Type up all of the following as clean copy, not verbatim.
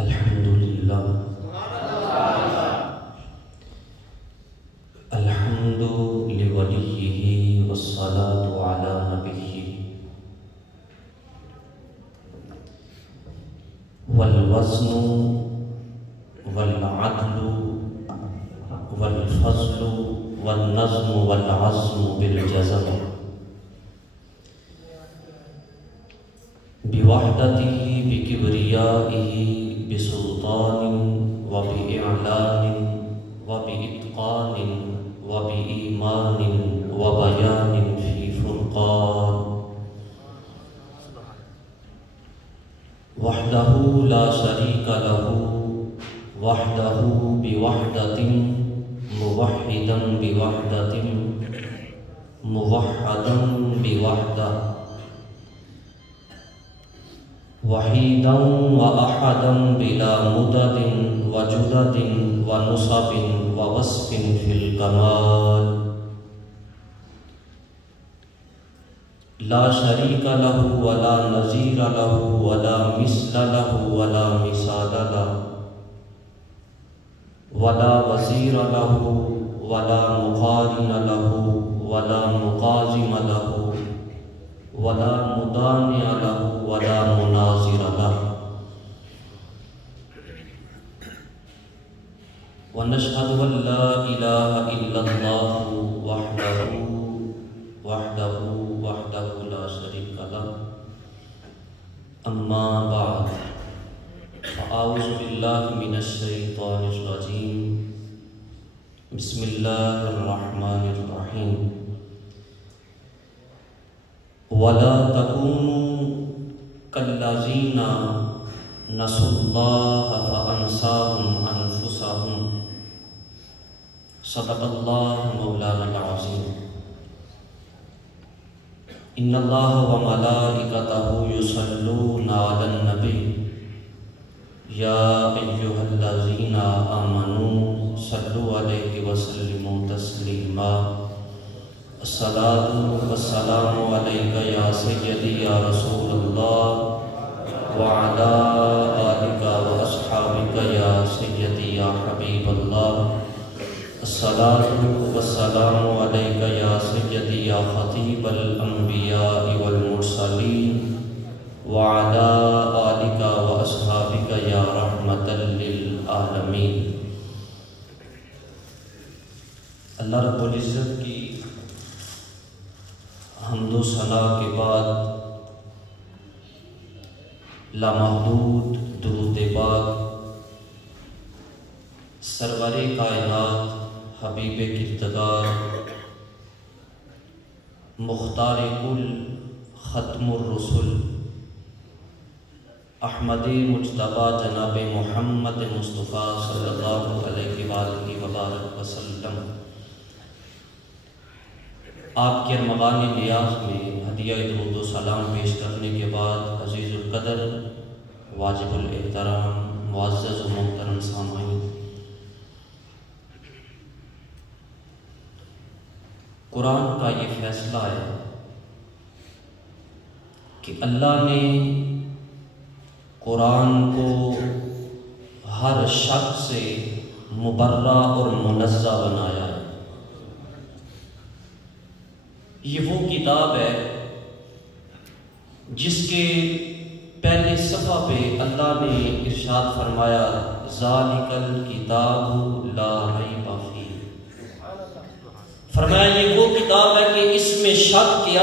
الحمدللہ الحمد لولیہ والصلاة علی نبیہ والوزن والعدل والفضل والنظم والعزم بالجزم بوحدته بكبريائه بسلطان وبإعلان وبإتقان وبإيمان وبيان في فرقان وحده لا شريك له وحده بوحدة موحدا بوحدة موحدا بوحدة وحيدا وأحدا بلا مدد وجدد ونصب ووصف في الكمال لا شريك له ولا نظير له ولا مثل له ولا مثال له ولا وزير له ولا مقارن له ولا مقازم له ولا مدانع له ولا مناظر له ونشهد أن لا إله إلا الله وحده لا شريك له أما بعد فأعوذ بالله من الشيطان الرجيم بسم الله الرحمن الرحيم ولا تكونوا كالذين نسوا الله فأنساهم أنفسهم صدق الله مولانا العظيم إن الله وملائكته يصلون على النبي يا أيها الذين آمنوا صلوا عليه وسلموا تسليما الصلاة والسلام عليك يا سيدي يا رسول الله وعلى آلك وأصحابك يا سيدي يا حبيب الله الصلاة والسلام عليك يا سيدي يا خطيب الأنبياء والمرسلين وعلى آلك وأصحابك يا رحمة للعالمين. اللہ رب العزت کی حمد و ثنا کے بعد لامحدود درود پاک سرور کائنات حبیب کردگار مختار کل ختم الرسل احمد مجتبی جناب محمد مصطفیٰ صلی اللہ علیہ وآلہ وبارک وسلم آپ کے ارمغان نیاز میں ہدیہ درود و سلام پیش کرنے کے بعد عزیز القدر واجب الاحترام معزز و محترم سامعین، قرآن کا یہ فیصلہ ہے کہ اللہ نے قرآن کو ہر شک سے مبرہ اور منزہ بنایا ہے۔ یہ وہ کتاب ہے جس کے پہلے صفحہ پہ اللہ نے ارشاد فرمایا ذالک الکتاب لا ریب فیہ، فرمایا یہ وہ کتاب ہے کہ اس میں شک کی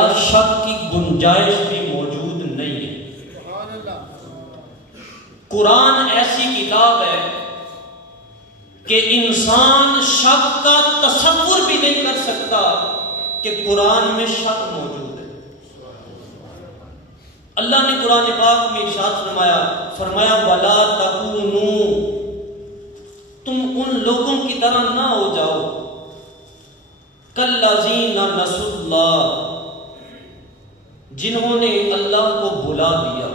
گنجائش بھی موجود نہیں ہے۔ قرآن ایسی کتاب ہے کہ انسان شک کا تصور بھی نہیں کر سکتا کہ قرآن میں شک موجود ہے۔ اللہ نے قرآن پاک میں ارشاد فرمایا وَلَا تَكُونُوا، تم ان لوگوں کی طرح نہ ہو جاؤ كَالَّذِينَ نَسُوا اللَّهَ، جنہوں نے اللہ کو بھلا دیا،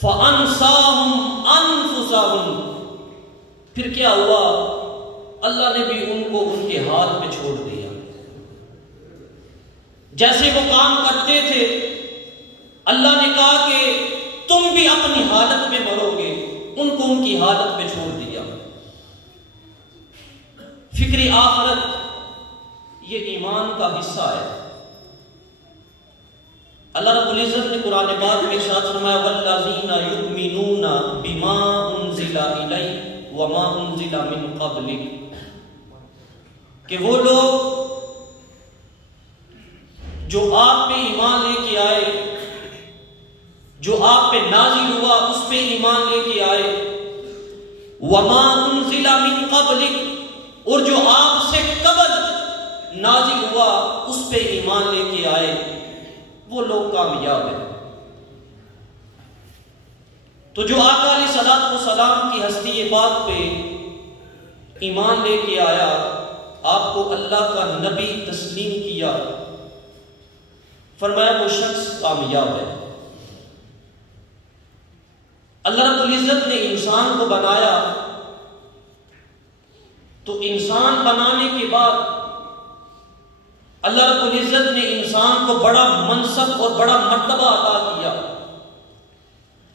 فَأَنْسَاهُمْ أَنفُسَهُمْ، پھر کیا ہوا؟ اللہ نے بھی ان کو ان کے ہاتھ میں چھوڑ دیا۔ جیسے وہ کام کرتے تھے اللہ نے کہا کہ تم بھی اپنی حالت میں مرو گے، حالت پہ چھوڑ دیا۔ فکر آخرت یہ ایمان کا حصہ ہے۔ اللہ رب العزت نے قرآن پاک میں ارشاد فرمایا والذین یؤمنون بما انزل الیک وما انزل من قبلک، کہ وہ لوگ جو آپ پہ ایمان لے کے آئے، جو آپ پہ نازل ہوا اس پہ ایمان لے کے آئے، وما انزل من قبلک، اور جو آپ سے قبل نازل ہوا اس پہ ایمان لے کے آئے، وہ لوگ کامیاب ہیں۔ تو جو آقا علیہ الصلوۃ والسلام کی ہستی پاک پہ ایمان لے کے آیا، آپ کو اللہ کا نبی تسلیم کیا، فرمایا وہ شخص کامیاب ہے۔ اللہ رب العزت نے انسان کو بنایا، تو انسان بنانے کے بعد اللہ رب العزت نے انسان کو بڑا منصب اور بڑا مرتبہ عطا کیا،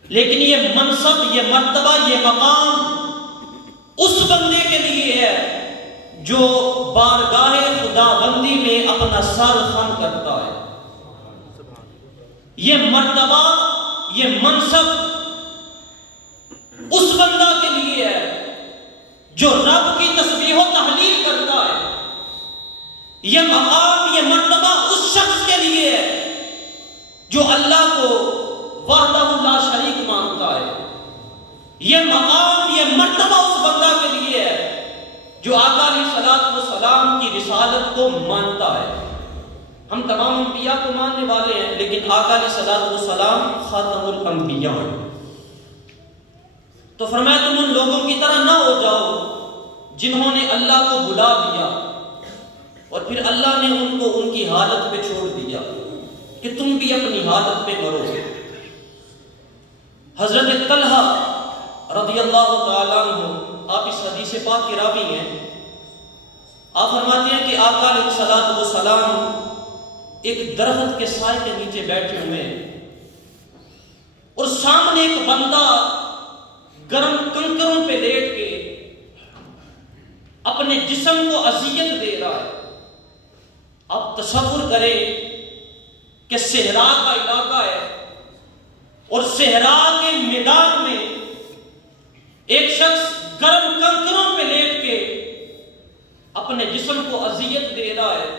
لیکن یہ منصب، یہ مرتبہ، یہ مقام اس بندے کے لیے ہے جو بارگاہ خدا بندی میں اپنا سر خم کرتا ہے۔ یہ مرتبہ، یہ منصب اس بندہ کے لیے ہے جو رب کی تسبیح و تحلیل کرتا ہے۔ یہ مقام، یہ مرتبہ اس شخص کے لیے ہے جو اللہ کو وحدہ لا شریک مانتا ہے۔ یہ مقام، یہ مرتبہ اس بندہ کے لیے ہے جو آقا علیہ الصلوۃ والسلام کی رسالت کو مانتا ہے۔ ہم تمام انبیاء کو ماننے والے ہیں، لیکن آقا علیہ الصلوۃ والسلام خاتم الانبیاء ہیں۔ تو فرمایا تم ان لوگوں کی طرح نہ ہو جاؤ جنہوں نے اللہ کو بلا دیا اور پھر اللہ نے ان کو ان کی حالت پہ چھوڑ دیا کہ تم بھی اپنی حالت پہ مرو گے۔ حضرت طلحہ رضی اللہ تعالیٰ عنہ، آپ اس حدیث پاک کے راوی ہیں، آپ فرماتے ہیں کہ آقا علیہ الصلوۃ والسلام ایک درخت کے سائے کے نیچے بیٹھے ہوئے ہیں اور سامنے ایک بندہ گرم کنکروں پہ لیٹ کے اپنے جسم کو اذیت دے رہا ہے۔ آپ تصور کریں کہ صحرا کا علاقہ ہے اور صحرا کے میدان میں ایک شخص گرم کنکروں پہ لیٹ کے اپنے جسم کو اذیت دے رہا ہے،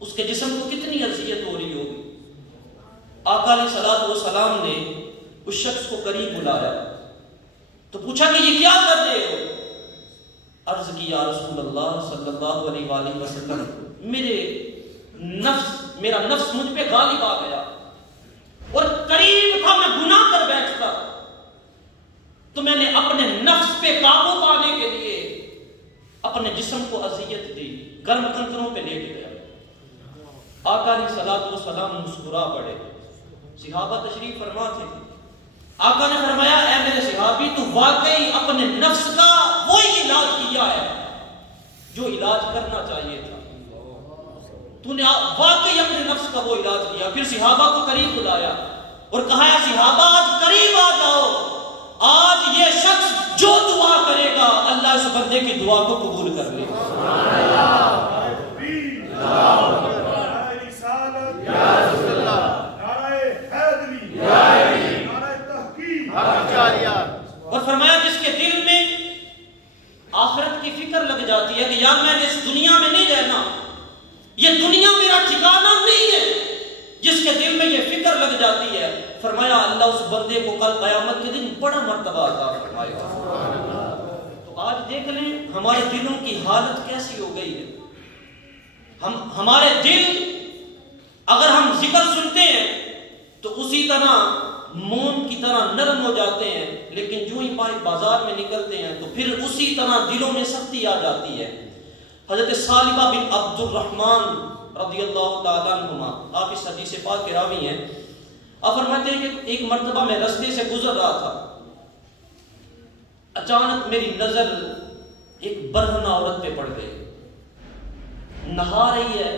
اس کے جسم کو کتنی اذیت ہو رہی ہوگی۔ آقا علیہ الصلوۃ والسلام نے اس شخص کو قریب بلایا تو پوچھا کہ یہ کیا کر رہے ہو؟ عرض کی یا رسول اللہ صلی اللہ علیہ وآلہ وسلم، میرا نفس مجھ پہ غالب آ گیا اور قریب تھا میں گناہ کر بیٹھتا، تو میں نے اپنے نفس پہ قابو پانے کے لیے اپنے جسم کو اذیت دی، گرم کنکروں پہ لیٹ گیا۔ آقا علیہ الصلوۃ والسلام مسکرا پڑے، صحابہ تشریف فرما تھے۔ آقا نے فرمایا اے میرے صحابی، تو واقعی اپنے نفس کا وہی علاج کیا ہے جو علاج کرنا چاہیے تھا، تو نے واقعی اپنے نفس کا وہ علاج کیا۔ پھر صحابہ کو قریب بلایا اور کہا یا صحابہ آج قریب آ جاؤ، آج یہ شخص جو دعا کرے گا اللہ اس بندے کی دعا کو قبول کر لے گا۔ اور فرمایا جس کے دل میں آخرت کی فکر لگ جاتی ہے کہ یار میں نے اس دنیا میں نہیں رہنا، یہ دنیا میرا ٹھکانہ نہیں ہے، جس کے دل میں یہ فکر لگ جاتی ہے، فرمایا اللہ اس بندے کو کل قیامت کے دن بڑا مرتبہ عطا فرمائے گا۔ تو آج دیکھ لیں ہمارے دلوں کی حالت کیسی ہو گئی ہے۔ ہمارے دل اگر ہم ذکر سنتے ہیں تو اسی طرح موم کی طرح نرم ہو جاتے ہیں، لیکن جو ہی بازار میں نکلتے ہیں تو پھر اسی طرح دلوں میں سختی آ جاتی ہے۔ حضرت ثعلبہ بن عبد الرحمن رضی اللہ تعالیٰ عنہما، آپ اس حدیث پاک کے راوی ہیں، آپ فرماتے ہیں کہ ایک مرتبہ میں رستے سے گزر رہا تھا، اچانک میری نظر ایک برہنہ عورت پہ پڑ گئی، نہا رہی ہے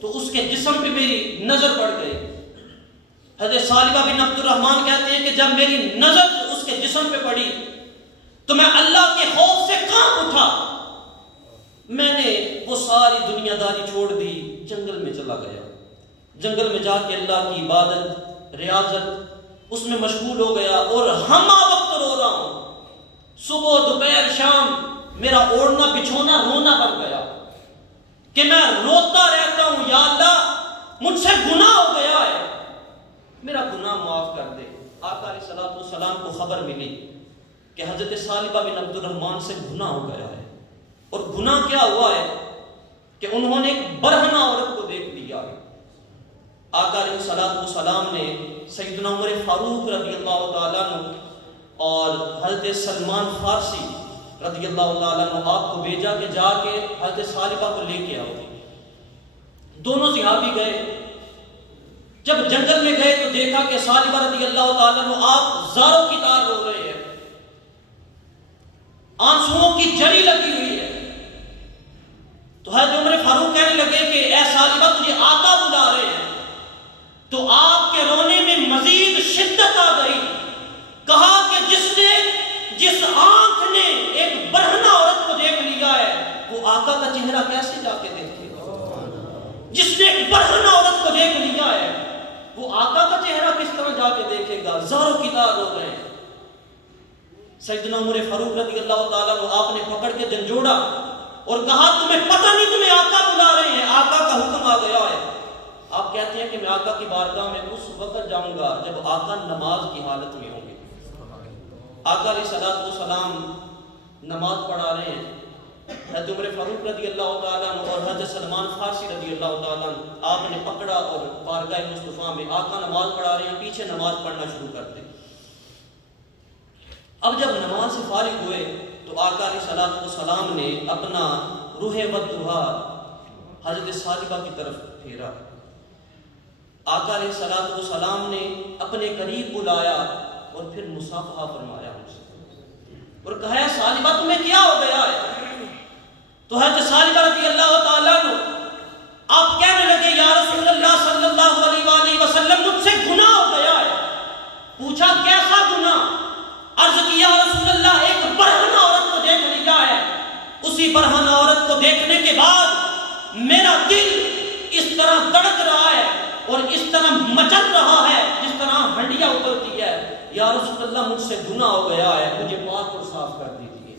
تو اس کے جسم پہ میری نظر پڑ گئی۔ حضرت ثعلبہ بن عبد الرحمن کہتے ہیں کہ جب میری نظر اس کے جسم پہ پڑی تو میں اللہ کے خوف سے کانپ اٹھا. میں نے وہ ساری دنیا داری چھوڑ دی, جنگل میں چلا گیا. جنگل میں جا کے اللہ کی عبادت, ریاضت اس میں مشغول ہو گیا, اور ہمہ وقت رو رہا ہوں. صبح دوپہر شام میرا اوڑھنا بچھونا رونا بن گیا کہ میں روتا رہتا ہوں, یا اللہ مجھ سے گناہ ہو گیا ہے, میرا گناہ معاف کر دے. آقا علیہ الصلوۃ والسلام کو خبر ملی کہ حضرت ثعلبہ بن عبد الرحمن سے گناہ ہو گیا ہے. اور گناہ کیا ہوا ہے کہ انہوں نے ایک برہنہ عورت کو دیکھ لیا. آقا علیہ الصلوۃ والسلام نے سیدنا عمر فاروق رضی اللہ تعالیٰ عنہ اور حضرت سلمان فارسی رضی اللہ تعالیٰ عنہ آپ کو بھیجا کہ جا کے حضرت ثعلبہ کو لے کے آؤ. دونوں صحابی گئے. جب جنگل میں گئے تو دیکھا کہ ثعلبہ رضی اللہ تعالیٰ عنہ آپ زاروں کی طرح رو رہے ہیں, آنسوؤں کی جری لگی ہوئی ہے. تو حضرت عمر فاروق کہنے لگے کہ اے ثعلبہ تجھے آقا بلا رہے ہیں. تو آپ کے رونے میں مزید شدت آ گئی. کہا کہ جس آنکھ نے ایک برہنہ عورت کو دیکھ لیا ہے وہ آقا کا چہرہ کیسے جا کے دیکھے گا؟ جس نے ایک برہنہ عورت کو دیکھ لیا ہے وہ آقا کا چہرہ کس طرح جا کے دیکھے گا؟ زاروں کی طرح رو رہے ہیں. سیدنا عمر فاروق رضی اللہ تعالیٰ کو آپ نے پکڑ کے جھنجھوڑا اور کہا تمہیں پتہ نہیں تمہیں آقا بلا رہے ہیں, آقا کا حکم آ گیا ہے. آپ کہتے ہیں کہ میں آقا کی بارگاہ میں اس وقت جاؤں گا جب آقا نماز کی حالت میں ہوں گے. آقا علیہ الصلوۃ والسلام نماز پڑھا رہے ہیں. حضرت عمر فاروق رضی اللہ تعالیٰ عنہ اور حضرت سلمان فارسی رضی اللہ تعالیٰ عنہ آپ نے پکڑا اور بارگاہ مصطفیٰ میں آقا نماز پڑھا رہے ہیں, پیچھے نماز پڑھنا شروع کر دیں. اب جب نماز سے فارغ ہوئے تو آقا علیہ الصلوۃ والسلام نے اپنا روح والدہا حضرت ثعلبہ کی طرف پھیرا. آقا علیہ الصلوۃ والسلام نے اپنے قریب بلایا اور پھر مصافحہ فرمایا اور کہا ثعلبہ تمہیں کیا ہو گیا ہے؟ تو حضرت ثعلبہ رضی اللہ تعالیٰ عنہ آپ کہنے لگے یا رسول اللہ صلی اللہ علیہ وآلہ وسلم مجھ سے گناہ ہو گیا ہے. پوچھا کیسا گناہ؟ عرض کیا رسول اللہ ایک برہنہ عورت کو دیکھ لیا ہے. اسی برہنہ عورت کو دیکھنے کے بعد میرا دل اس طرح دڑک رہا ہے اور اس طرح مچل رہا ہے جس طرح ہنڈیاں اترتی ہے. یا رسول اللہ مجھ سے گناہ ہو گیا ہے, مجھے پاک اور صاف کر دیجیے.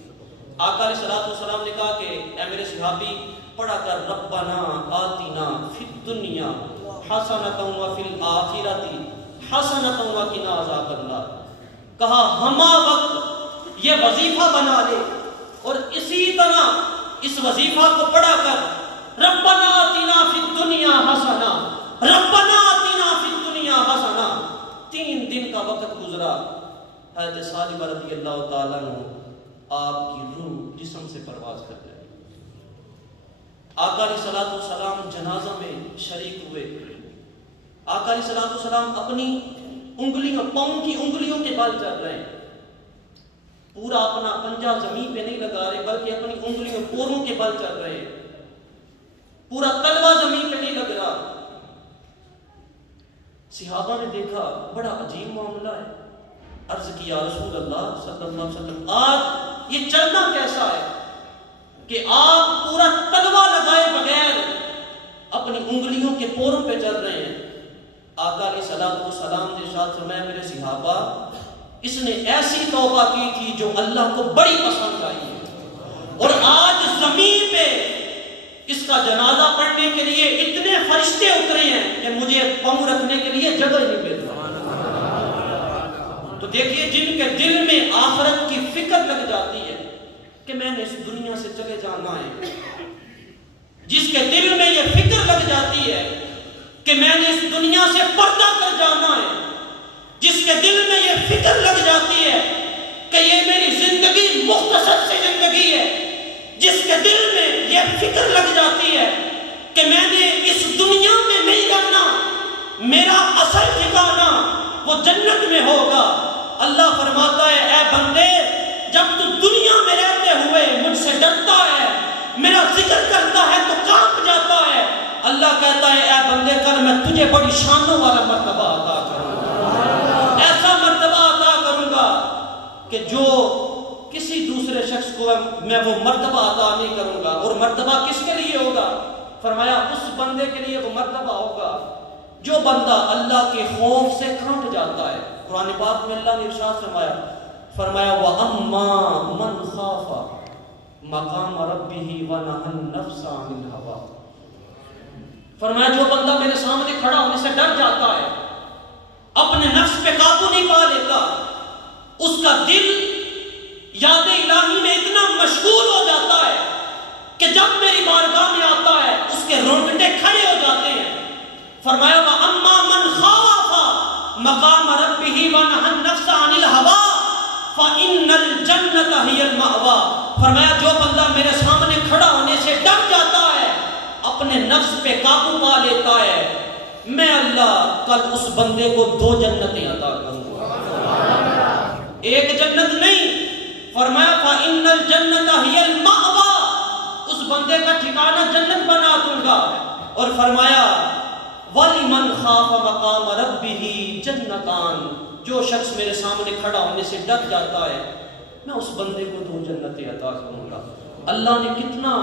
آقا علیہ الصلوۃ والسلام نے کہا کہ اے میرے صحابی پڑھا کر ربنا آتنا فی الدنیا حسنۃ وفی الآخرۃ حسنۃ وقنا عذاب النار. کہا ہمہ وقت یہ وظیفہ بنا لے اور اسی طرح اس وظیفہ کو پڑھا کر ربنا آتنا فی الدنیا حسنہ ربنا آتنا فی الدنیا حسنہ. 3 دن کا وقت گزرا. حضرت ثعلبہ رضی اللہ تعالیٰ عنہ آپ کی روح جسم سے پرواز کر گئی. آقا علیہ الصلوۃ والسلام جنازہ میں شریک ہوئے. آقا علیہ الصلوۃ والسلام اپنی انگلیوں, پاؤں کی انگلیوں کے بل چل رہے ہیں. پورا اپنا پنجہ زمین پہ نہیں لگا رہے بلکہ اپنی انگلیوں پوروں کے بل چل رہے ہیں. پورا تلوا زمین پہ نہیں لگ رہا. صحابہ نے دیکھا بڑا عجیب معاملہ ہے. عرض کیا رسول اللہ صلی اللہ علیہ وسلم آج یہ چلنا کیسا ہے کہ آپ پورا تلوا لگائے بغیر اپنی انگلیوں کے پوروں پہ چل رہے ہیں. آقا علیہ الصلوۃ والسلام نے ارشاد فرمایا میرے صحابہ اس نے ایسی توبہ کی تھی جو اللہ کو بڑی پسند آئی ہے, اور آج زمین پہ اس کا جنازہ پڑھنے کے لیے اتنے فرشتے اترے ہیں کہ مجھے پاؤں رکھنے کے لیے جگہ نہیں مل رہا. تو دیکھیے جن کے دل میں آخرت کی فکر لگ جاتی ہے کہ میں نے اس دنیا سے چلے جانا ہے, جس کے دل میں یہ فکر لگ جاتی ہے کہ میں نے اس دنیا سے پردہ کر جانا ہے, جس کے دل میں یہ فکر لگ جاتی ہے کہ یہ میری زندگی مختصر سی زندگی ہے, جس کے دل میں یہ فکر لگ جاتی ہے کہ میں نے اس دنیا میں نہیں رہنا, میرا اصل ٹھکانہ وہ جنت میں ہوگا. اللہ فرماتا ہے اے بندے جب تو دنیا میں رہتے ہوئے مجھ سے ڈرتا ہے, میرا ذکر کرتا ہے تو کانپ جاتا ہے, اللہ کہتا ہے اے بندے کل میں تجھے بڑی شانوں والا مرتبہ عطا کروں گا, ایسا مرتبہ عطا کروں گا کہ جو کسی دوسرے شخص کو میں وہ مرتبہ عطا نہیں کروں گا. اور مرتبہ کس کے لیے ہوگا؟ فرمایا اس بندے کے لیے وہ مرتبہ ہوگا جو بندہ اللہ کے خوف سے کانپ جاتا ہے. قرآن پاک میں اللہ نے ارشاد فرمایا وَأَمَّا مَنْ خَافَ مَقَامَ رَبِّهِ وَنَهَى النَّفْسَ عَنِ الْهَوَىٰ. فرمایا جو بندہ میرے سامنے کھڑا ہونے سے ڈر جاتا ہے، اپنے نفس پہ قابو نہیں پا لیتا، اس کا دل یاد الہی میں اتنا مشغول ہو جاتا ہے کہ جب میری بارگاہ میں آتا ہے اس کے رونگٹے کھڑے ہو جاتے ہیں. فرمایا وَأَمَّا مَنْ خَافَ مَقَامَ رَبِّهِ وَنَهَى النَّفْسَ عَنِ الْهَوَىٰ فَإِنَّ الْجَنَّةَ هِيَ الْمَأْوَىٰ. فرمایا جو بندہ میرے سامنے کھڑا ہونے سے ڈر جاتا ہے، اپنے نفس پہ قابو پا لیتا ہے، میں اللہ کل اس بندے کو 2 جنتیں عطا کروں گا. ایک جنت نہیں، فرمایا فَإِنَّ الْجَنَّةَ هِيَ الْمَأْوَىٰ، اس بندے کا ٹھکانہ جنت بنا دوں گا. اور فرمایا وَلِمَنْ خَافَ مَقَامَ رَبِّهِ جَنَّتَانِ، جو شخص میرے سامنے کھڑا ہونے سے ڈر جاتا ہے میں اس بندے کو 2 جنتیں عطا کروں گا. اللہ نے کتنا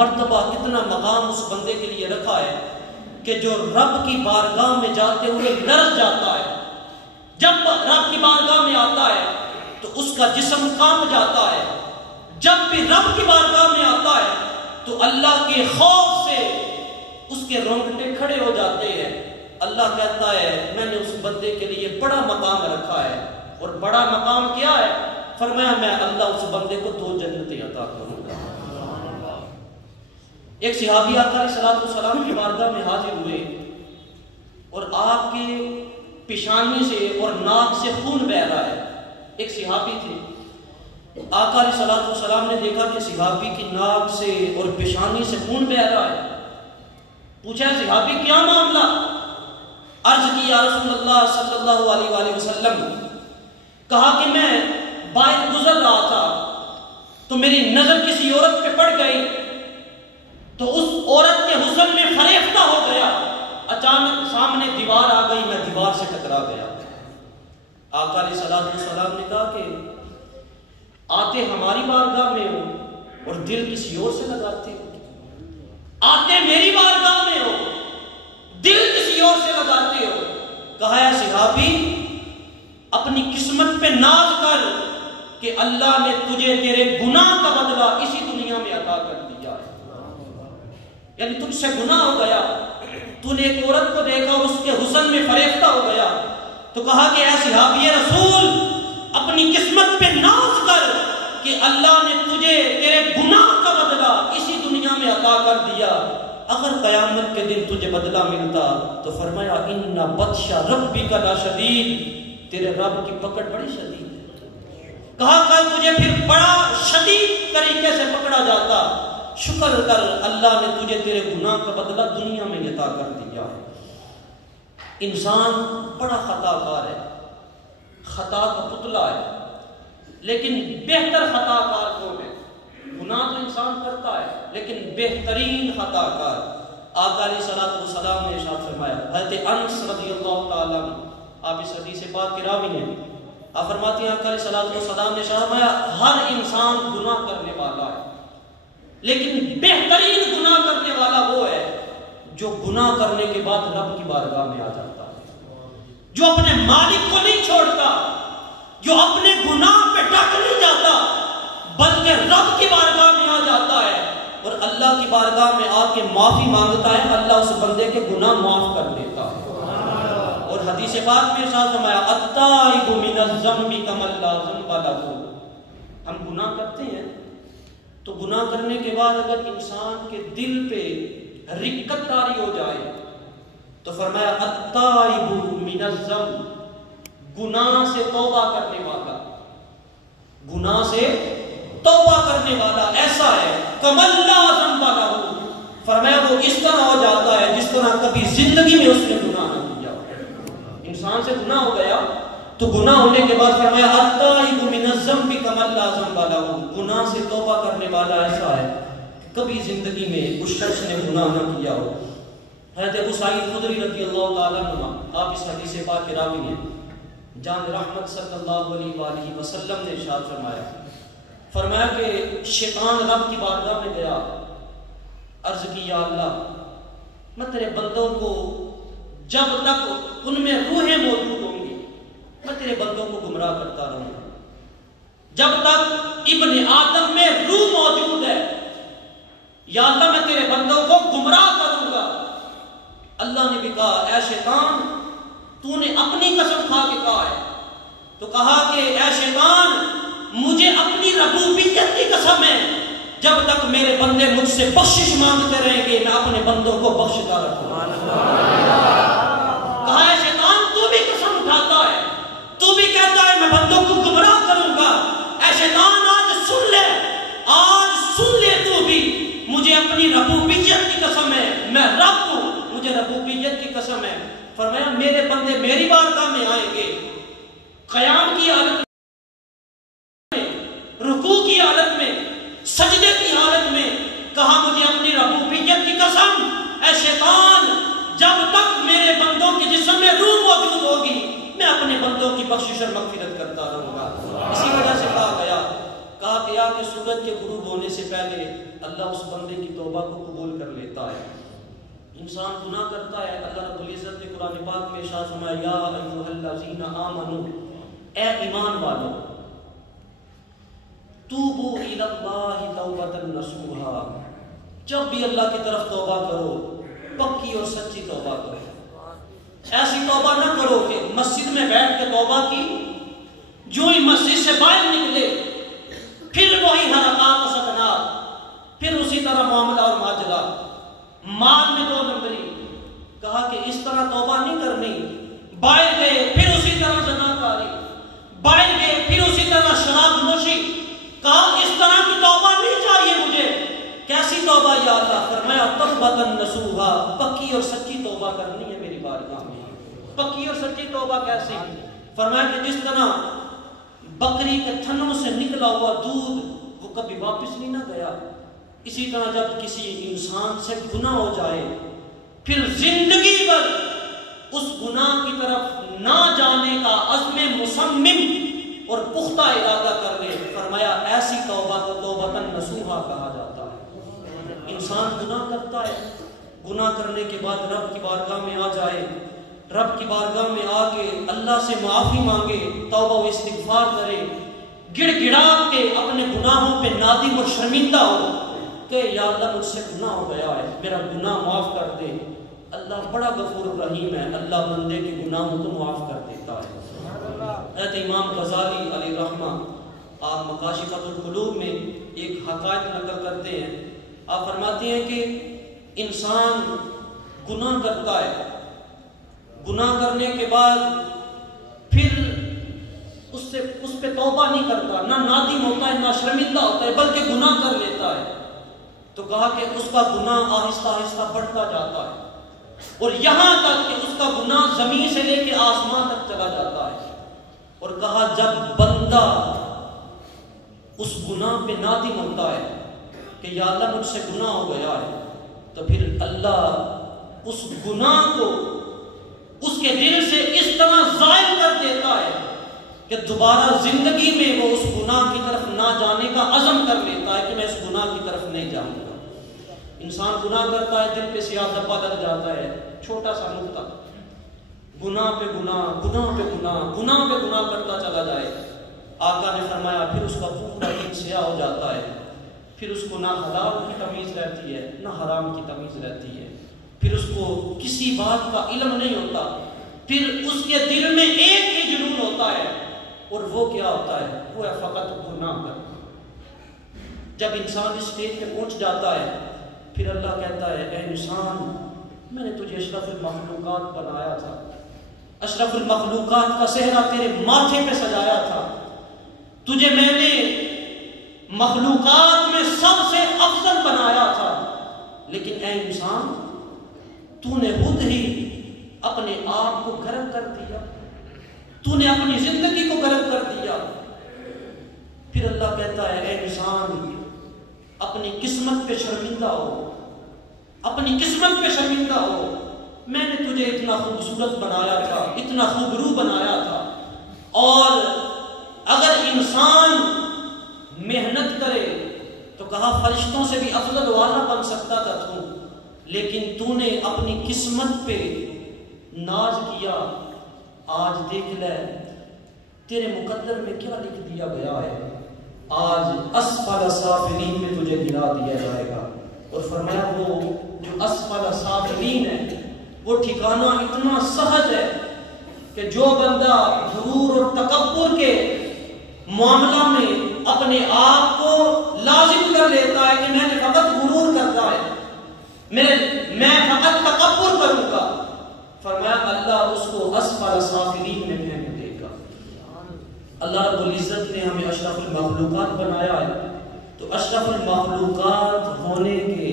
مرتبہ، کتنا مقام اس بندے کے لیے رکھا ہے کہ جو رب کی بارگاہ میں جاتے ہوئے لرز جاتا ہے، جب رب کی بارگاہ میں آتا ہے تو اس کا جسم کانپ جاتا ہے. جب بھی رب کی بارگاہ میں آتا ہے تو اللہ کے خوف سے اس کے رونگٹے کھڑے ہو جاتے ہیں. اللہ کہتا ہے میں نے اس بندے کے لیے بڑا مقام رکھا ہے. اور بڑا مقام کیا ہے؟ فرمایا میں اللہ اس بندے کو 2 جنتیں عطا کروں گا. ایک صحابی آقا علیہ الصلوۃ والسلام کی بارگاہ میں حاضر ہوئے اور آپ کے پیشانی سے اور ناک سے خون بہہ رہا ہے. ایک صحابی تھے، آقا علیہ الصلوۃ والسلام نے دیکھا کہ صحابی کی ناک سے اور پیشانی سے خون بہہ رہا ہے. پوچھا صحابی کیا معاملہ؟ عرض کی یا رسول اللہ صلی اللہ علیہ وآلہ وسلم، کہا کہ میں باہر گزر رہا تھا تو میری نظر کسی عورت پہ پڑ گئی تو اس عورت کے حسن میں فریفتہ ہو گیا. اچانک سامنے دیوار آ گئی، میں دیوار سے ٹکرا گیا. آقا علیہ الصلوۃ والسلام نے کہا کہ آتے ہماری بارگاہ میں ہو اور دل کسی اور سے لگاتے ہو، آتے میری بارگاہ میں ہو دل کسی اور سے لگاتے ہو. کہا ہے صحابی اپنی قسمت پہ ناز کر کہ اللہ نے تجھے تیرے گناہ کا بدلہ اسی دنیا میں عطا کر دیا ہے. یعنی تجھ سے گناہ ہو گیا، تو نے ایک عورت کو دیکھا اور اس کے حسن میں فریفتہ ہو گیا تو کہا کہ اے صحابی رسول اپنی قسمت پہ ناز کر کہ اللہ نے تجھے تیرے گناہ کا بدلہ اسی دنیا میں عطا کر دیا. اگر قیامت کے دن تجھے بدلہ ملتا تو فرمایا ان بطش ربک لشدید، تیرے رب کی پکڑ بڑی شدید ہے. کہا کل تجھے پھر بڑا شدید طریقے سے پکڑا جاتا، شکر کر اللہ نے تجھے تیرے گناہ کا بدلہ دنیا میں عطا کر دیا ہے. انسان بڑا خطا کار ہے، خطا کا پتلا ہے، لیکن بہتر خطا کار کون ہے؟ گناہ تو انسان کرتا ہے لیکن بہترین خطا کار آقا علیہ الصلوۃ والسلام نے ارشاد فرمایا. حضرت انس رضی اللہ تعالیٰ عنہ، آپ اس حدیث پاک کے راوی ہیں، آپ فرماتے ہیں آقا علیہ الصلوۃ والسلام نے ارشاد فرمایا ہر انسان گناہ کرنے والا ہے لیکن بہترین گناہ کرنے والا وہ ہے جو گناہ کرنے کے بعد رب کی بارگاہ میں آ جاتا ہے، جو اپنے مالک کو نہیں چھوڑتا، جو اپنے گناہ پہ ڈٹ نہیں جاتا بلکہ رب کی بارگاہ میں آ جاتا ہے اور اللہ کی بارگاہ میں آ کے معافی مانگتا ہے. اللہ اس بندے کے گناہ معاف کر دیتا ہے. اور حدیث پاک میں ارشاد فرمایا التائب من الذنب کمن لا ذنب له. ہم گناہ کرتے ہیں تو گناہ کرنے کے بعد اگر انسان کے دل پہ رقت طاری ہو جائے تو فرمایا التائب من الذنب، گناہ سے توبہ کرنے والا، گناہ سے توبہ کرنے والا ایسا ہے کمن لا ذنب له، فرمایا وہ اس طرح ہو جاتا ہے جس طرح کبھی زندگی میں اس نے گناہ نہ کیا. انسان سے گناہ ہو گیا تو گناہ ہونے کے بعد فرمایا التائب من الذنب کمن لا ذنب له، گناہ سے توبہ کرنے والا ایسا ہے کبھی زندگی میں اس شخص نے گناہ نہ کیا ہو. حضرت ابو سعید خدری رضی اللہ تعالیٰ عنہ، آپ اس حدیث پاک کے راوی ہیں، جان رحمت صلی اللہ علیہ وآلہ وسلم نے ارشاد فرمایا فرمایا کہ شیطان رب کی بارگاہ میں گیا، عرض کی یا اللہ میں تیرے بندوں کو جب تک ان میں روحیں موجود ہوں گی میں تیرے بندوں کو گمراہ کرتا رہوں گا، جب تک ابن آدم میں روح موجود ہے یا اللہ میں تیرے بندوں کو گمراہ کروں گا۔ اللہ نے بھی کہا اے شیطان تو نے اپنی قسم کھا کے کہا ہے، تو کہا کہ اے شیطان مجھے اپنی ربوبیت کی قسم ہے جب تک میرے بندے مجھ سے بخشش مانگتے رہیں گے میں اپنے بندوں کو بخشتا رکھوں گا۔ کہا ہے شیطان تو بھی قسم اٹھاتا ہے، تو بھی کہتا ہے میں بندوں کو گمراہ کروں گا، اے شیطان آج سن لے تو بھی مجھے اپنی ربوبیت کی قسم ہے، میں رب ہوں، مجھے ربوبیت کی قسم ہے۔ فرمایا میرے بندے میری بارگاہ میں آئیں گے قیام کی حالت میں، رکوع کی حالت میں، سجدے کی حالت میں، کہا مجھے اپنی ربوبیت کی قسم اے شیطان جب تک میرے بندوں کے جسم میں روح موجود ہوگی میں اپنے بندوں کی بخشش اور مغفرت کرتا رہوں گا۔ اسی وجہ سے کہا گیا کہ سورج کے غروب ہونے سے پہلے اللہ اس بندے کی توبہ کو قبول کر لیتا ہے۔ انسان گناہ کرتا ہے، اللہ رب العزت نے قرآن پاک میں ارشاد فرمایا یا ایھا الذین آمنوا، اے ایمان والو توبوا الی اللہ توبۃ نصوحا، جب بھی اللہ کی طرف توبہ کرو پکی اور سچی توبہ کرو، ایسی توبہ نہ کرو کہ مسجد میں بیٹھ کے توبہ کی، جو ہی مسجد سے باہر نکلے پھر وہی حرکات و سکنات، پھر اسی طرح معاملہ اور ماجرا، مال میں 2 نمبری۔ کہا کہ اس طرح توبہ نہیں کرنی، باہر گئے پھر اسی طرح زناکاری، باہر گئے پھر اسی طرح شراب نوشی، کہا اس طرح کی توبہ نہیں چاہیے مجھے۔ کیسی توبہ یا اللہ؟ فرمایا توبۃ نصوحا، پکی اور سچی توبہ کرنی ہے میری بارگاہ میں۔ پکی اور سچی توبہ کیسی؟ فرمایا کہ جس طرح بکری کے تھنوں سے نکلا ہوا دودھ وہ کبھی واپس نہیں نہ گیا، اسی طرح جب کسی انسان سے گناہ ہو جائے پھر زندگی بھر اس گناہ کی طرف نہ جانے کا عزم مصمم اور پختہ ارادہ کر لے، فرمایا ایسی توبہ کو توبۃ نصوحا کہا جاتا ہے۔ انسان گناہ کرتا ہے، گناہ کرنے کے بعد رب کی بارگاہ میں آ جائے، رب کی بارگاہ میں آ کے اللہ سے معافی مانگے، توبہ و استغفار کرے، گڑ گڑا کے اپنے گناہوں پہ نادم اور شرمندہ ہو کہ یا اللہ مجھ سے گناہ ہو گیا ہے، میرا گناہ معاف کر دے۔ اللہ بڑا غفور الرحیم ہے، اللہ بندے کے گناہوں کو معاف کر دیتا ہے۔ حضرت امام غزالی علیہ رحمہ آپ مکاشفۃ القلوب میں ایک حقائق نقل کرتے ہیں، آپ فرماتے ہیں کہ انسان گناہ کرتا ہے، گناہ کرنے کے بعد پھر اس پہ توبہ نہیں کرتا، نہ نادم ہوتا ہے نہ شرمندہ ہوتا ہے، بلکہ گناہ کر لیتا ہے، تو کہا کہ اس کا گناہ آہستہ آہستہ بڑھتا جاتا ہے اور یہاں تک کہ اس کا گناہ زمین سے لے کے آسمان تک چلا جاتا ہے، اور کہا جب بندہ اس گناہ پہ نادم ہوتا ہے کہ یا اللہ مجھ سے گناہ ہو گیا ہے، تو پھر اللہ اس گناہ کو اس کے دل سے اس طرح زائل کر دیتا ہے کہ دوبارہ زندگی میں وہ اس گناہ کی طرف نہ جانے کا عزم کر لیتا ہے کہ میں اس گناہ کی طرف نہیں جاؤں گا۔ انسان گناہ کرتا ہے، دل پہ سیاہ دھبا لگ جاتا ہے، چھوٹا سا نقطہ، گناہ پہ گناہ، گناہ پہ گناہ، گناہ پہ گناہ کرتا چلا جائے، آقا نے فرمایا پھر اس کا پورا دل سیاہ ہو جاتا ہے، پھر اس کو نہ حلال کی تمیز رہتی ہے نہ حرام کی تمیز رہتی ہے، پھر اس کو کسی بات کا علم نہیں ہوتا، پھر اس کے دل میں ایک ہی جنون ہوتا ہے، اور وہ کیا ہوتا ہے؟ وہ ہے فقط گناہ کرنا۔ جب انسان اس اسٹیج پہ پہنچ جاتا ہے پھر اللہ کہتا ہے اے انسان میں نے تجھے اشرف المخلوقات بنایا تھا، اشرف المخلوقات کا صحرا تیرے ماتھے پہ سجایا تھا، تجھے میں نے مخلوقات میں سب سے افضل بنایا تھا، لیکن اے انسان تو نے خود ہی اپنے آپ کو غرق کر دیا، تو نے اپنی زندگی کو غرق کر دیا۔ پھر اللہ کہتا ہے اے انسان اپنی قسمت پہ شرمندہ ہو، اپنی قسمت پہ شرمندہ ہو، میں نے تجھے اتنا خوبصورت بنایا تھا، اتنا خوبرو بنایا تھا، اور اگر انسان محنت کہا فرشتوں سے بھی افضل والا بن سکتا تھا تو، لیکن تو نے اپنی قسمت پہ ناز کیا. آج دیکھ لے تیرے مقدر میں کیا لکھ دیا گیا ہے. آج اسفل سافلین میں تجھے گرا دیا جائے گا. اور فرمایا وہ جو اسفل سافلین ہے وہ ٹھکانہ اتنا سہج ہے کہ جو بندہ غرور اور تکبر کے معاملہ میں اپنے آپ کو لازم کر لیتا ہے کہ میں نے فقط غرور کرتا ہے، میں فقط تکبر کروں گا، فرمایا اللہ اس کو اسفل سافلین میں پھینک دے گا. اللہ رب العزت نے ہمیں اشرف المخلوقات بنایا ہے، تو اشرف المخلوقات ہونے کے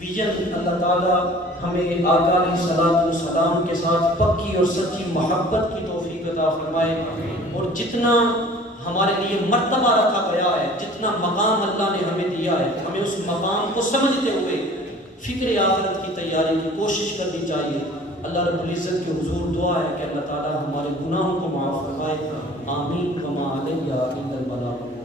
ویژن اللہ تعالیٰ ہمیں آقا علیہ الصلوۃ والسلام کے ساتھ پکی اور سچی محبت کی توفیق عطا فرمائے. اور جتنا ہمارے لیے مرتبہ رکھا گیا ہے، جتنا مقام اللہ نے ہمیں دیا ہے، ہمیں اس مقام کو سمجھتے ہوئے فکر آخرت کی تیاری کی کوشش کرنی چاہیے. اللہ رب العزت کے حضور دعا ہے کہ اللہ تعالیٰ ہمارے گناہوں کو معاف فرمائے. آمین. وما علیہ الا البلاغ.